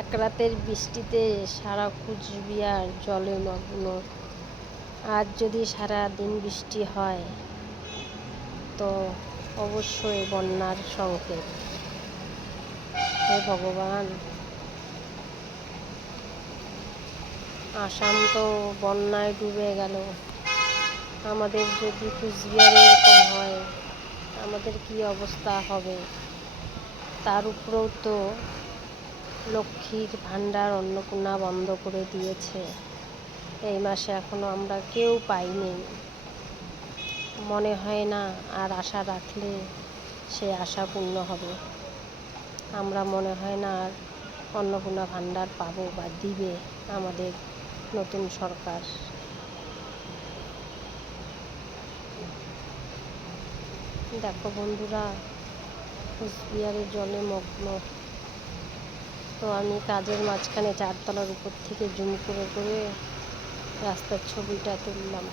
এক রাতের বৃষ্টিতে সারা কুচবিহার জলে মগ্ন। আজ যদি সারা দিন বৃষ্টি হয় তো অবশ্যই বন্যার সংকেত। হে ভগবান, আসাম তো বন্যায় ডুবে গেল। আমাদের যদি কুচবিহারে এরকম হয় আমাদের কি অবস্থা হবে। তার উপরেও তো লক্ষ্মীর ভাণ্ডার অন্নপূর্ণা বন্ধ করে দিয়েছে। এই মাসে এখনও আমরা কেউ পাইনি। মনে হয় না আর আশা রাখলে সে আশা পূর্ণ হবে। আমরা মনে হয় না আর অন্নপূর্ণা ভাণ্ডার পাবো বা দিবে আমাদের নতুন সরকার। দেখো বন্ধুরা, কুচবিহারের জলে মগ্ন। তো আমি কাজের মাঝখানে 4 তলার উপর থেকে জুম করে রাস্তার ছবিটা তুললাম।